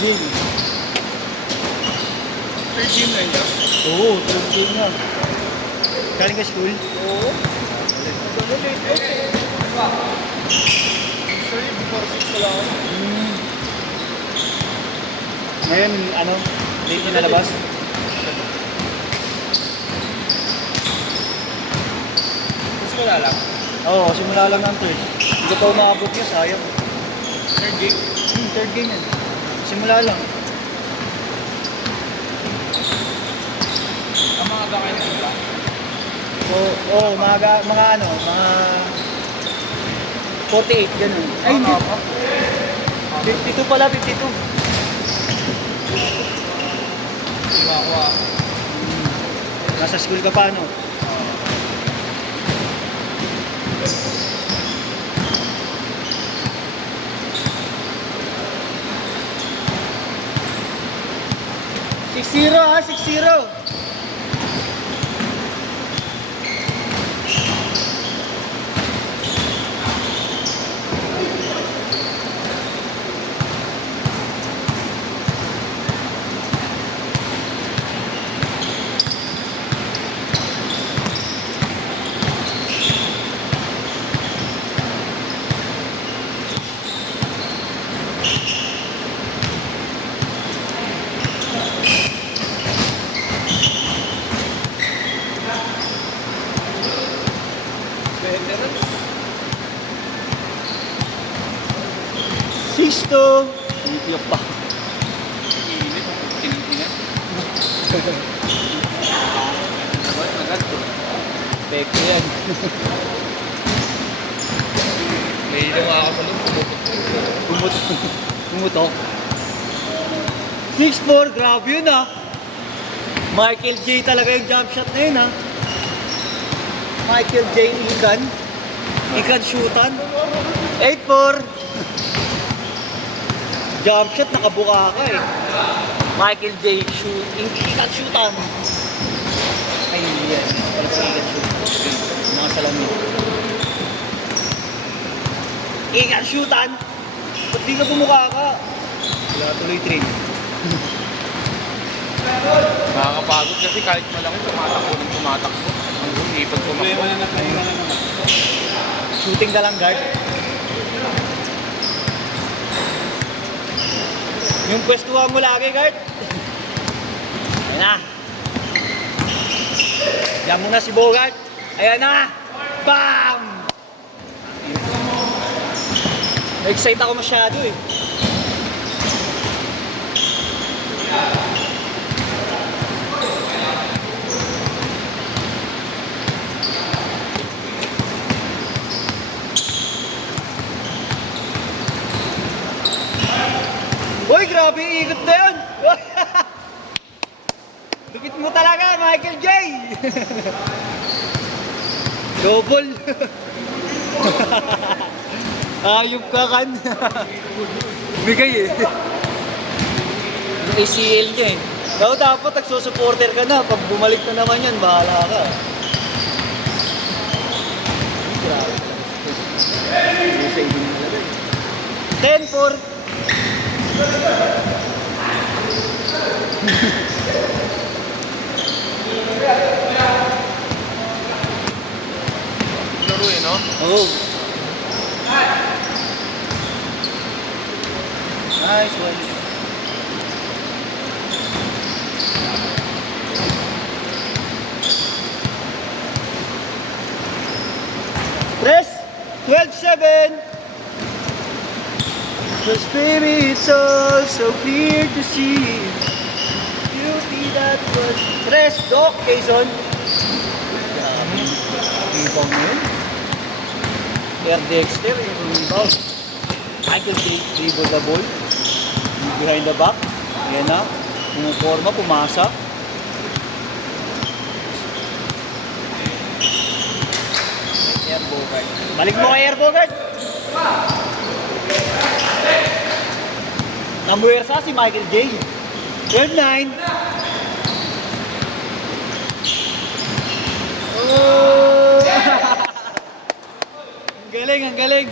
game. Third game na yun. Oo, third game na. Galing ka school? Oo. Ano late out eh. Sorry, before 6 na lang ako. Ngayon, ano, late na nalabas? Simula lang. Oo, simula lang ng third. Hindi pa umabot yun, sayang. Third game. Third game yan. Simula lang. Ang mga aga kayo nagsimula. Oo, mga ano, mga 48, ganun. Ay, hindi. 52 pala, 52. Diba ako ah. Nasa school ka pa, no? Six-zero, ha? 6-0. Veterans. 6-2. Itiyak pa. Init. Tinang-tinang. Ako yung agad ko. Peke yan. May ilaw ako sa loob. Pumutok. 6-4, grabe yun, ha? Michael J talaga yung jump shot na yun, ha? Michael J. Ikan shootan. 8-4. Jump shot, nakabuka ka, eh. Michael J. Ikan shootan. Ay, yan. Wala sa ikan shootan. Mga salamin. Ikan shootan. Ba't di ka bumuka ka? Wala tuloy train. Nakakapagod kasi kahit malaki tumatakbo ng tumatakbo. Ang ipag tumakbo. Shooting ka lang, guard. Yung pwestuhan mo lagi, guard. Ayan na. Diyan mo na si Bogart. Ayan na. Bam! Na-excite ako masyado, eh. Uy, grabe ikot na yun! Dukit mo talaga, Michael J! Double! Ayop ka kan! Bigay eh! Yung ACL niya eh. Dapat nagsusupporter ka na. Pag bumalik na naman yan, bahala ka. Grabe. 10-4. Laro eh, no? Oh. Nice one. Press 12-7. Cause baby, it's all so clear to see. Beauty that was. Press, Doc, Jason. Rebound mo yun. Air Dexter, yung rebound. Michael dribble the ball. Behind the back. Ayan na. Pumuporma, pumasa. Air Bogart. Balik mo kay Air Bogart. Namuwersa si Michael J. 12-9. Oh! Ang galing, ang galing.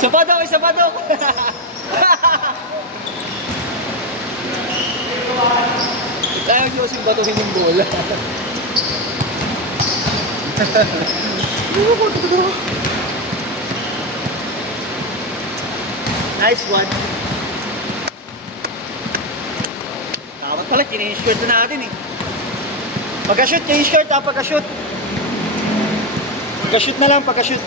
Sapadok, sapadok! Kaya Diyos yung batuhin yung bola. Nice one. Dapat pala, kini-shirt na natin eh. Pagka-shoot, kini-shirt ha, pagka-shoot. Pagka-shoot na lang, pagka-shoot.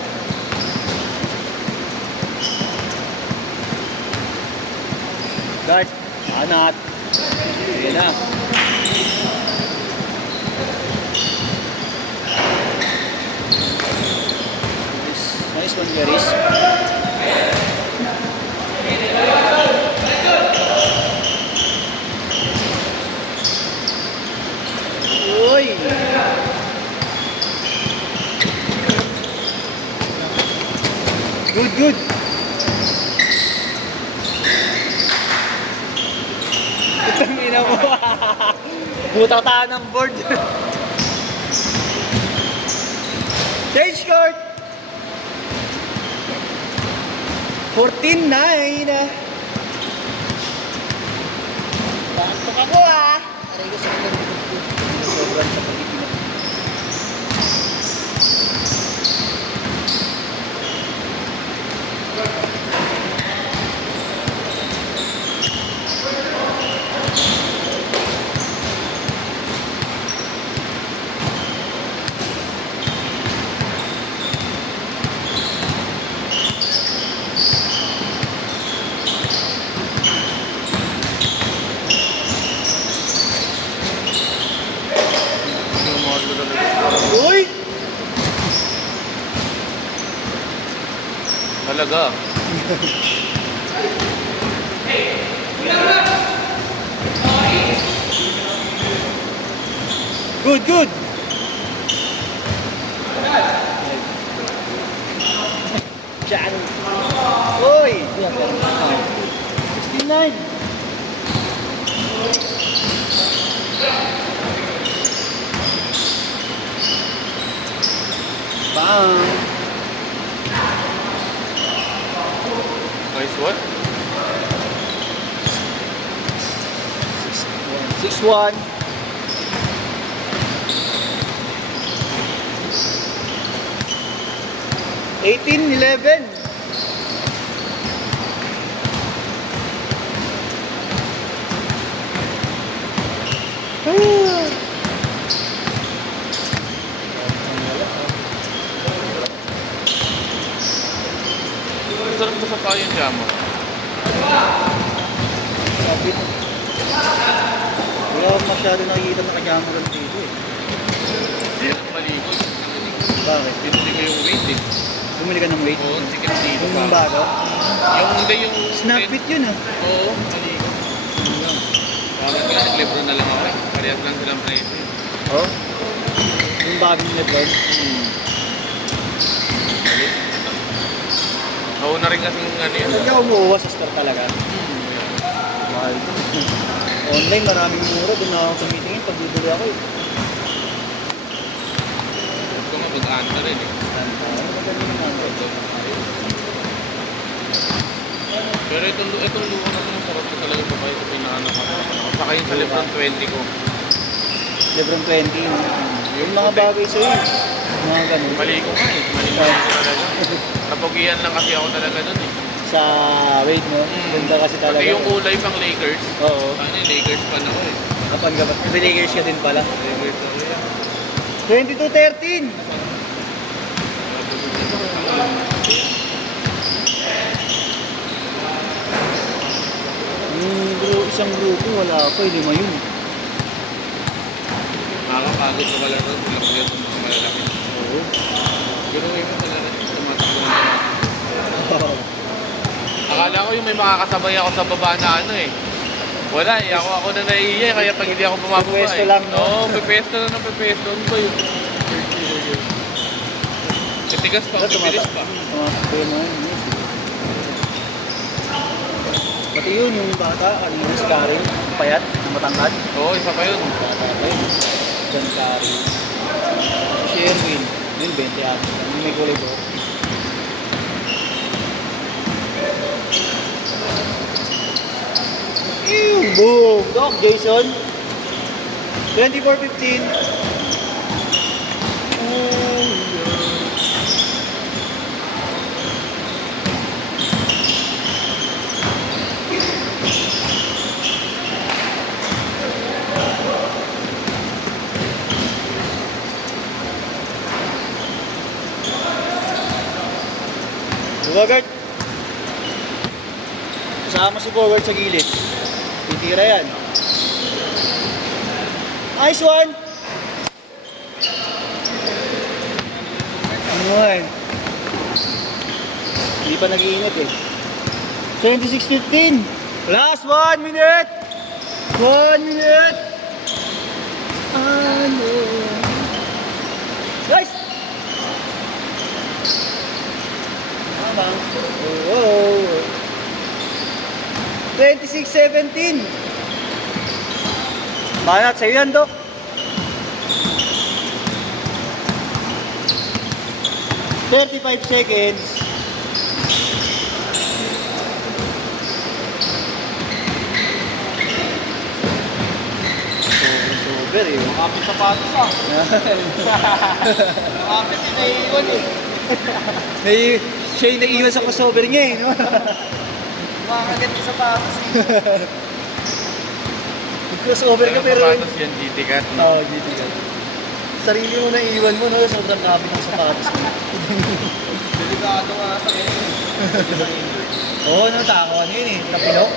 Guard, anat. Ayan na. Nice one, Yaris. Uy! Good, good. Itang ina mo. Buta tayo ng board. Change court. 14-9. Bakit ako ah. Aray ko sa sobrang sa Pilipinas. Uy! Talaga. Good, good. Diyan. Uy! 69. Bang! Nice one. 6-1. 18-11. Sarap ko sa payo yung jamo. Sabi ko. Wala akong masyado nakikita na kanyama lang dito eh. Hindi lang malikot. Bakit? Pinuli ko yung weight eh. Bumili ka ng weight? Oo, chicken dito Yung pa. bago? Yung hindi yung... Snap fit yun ah. Oo, malikot. Parang kaya naglibro na lang ako eh. Parehas lang silang presyo eh. Oh? Yung bagong Lebron? Oo na rin kasing ano yun. Hindi ako umuuwa sa store talaga. Mahal to. Online maraming mura. Doon na ako tumitingin pag bibili ako eh. Huwag ko nga mag-anta rin eh. Pero itong luwa na ito, sarap ko talaga pa ito pinaano ka. Saka yung sa Lebron 20 ko. Lebron 20. Yung mga bagay sa'yo. Mga ganun. Mali ko nga eh. Mali ko talaga. Napugian lang kasi ako talaga dun eh. Sa weight mo. Ganda kasi talaga. Pati yung kulay pang Lakers. Oo. Ano yung Lakers pa na ako eh. Kapag gabat. Lakers ka din pala. Lakers ako yan. 22-13. Isang grupo, wala pa. 5 yun. Nakakapagod na pala rin. Walang kaya itong mga malalaki. Oo. Pero mo talaga tumatakbo na naman. Akala ko yung may makakasabay ako sa baba na ano eh. Wala eh, ako na naiiya eh, kaya pag hindi ako bumababa eh. Pepesto lang, no? Oo, pepesto na ng pepesto. Ano ba yun? Titigas pa, pipilis pa. Tumatakbo yun mga yun. Pati yun, yung bata, ano yun, si Karen, yung payat, yung matangkad. Oo, isa pa yun. Bata pa yun. John Karen. Si Erwin, yun 20 atos. Yung may kulay ko. Ew, boom! Doc, Jason. 24-15. Bogart. Kasama si Bogart sa gilid. Titira yan. Nice one! Ano yan? Hindi pa nag-iingat eh. 26-15. Last 1 minute! 1 minute! Ano? Guys! Oh, 26-17. Banat, sa'yo yan, Dok. 35 seconds. Super eh. Makapit sapatos ah. Makapit, naiiwan eh. Siya yung naiiwan sa crossover niya eh. No? Makakagat yung sapatos eh. Crossover ka pero... Sapatos yan, GT Cat. Oo, GT ka. Sarili mo naiiwan mo, no? Sobrang kapit ng sapatos mo. Delikado nga ito eh. Oo, no? Tako ano yun eh. Tapilok.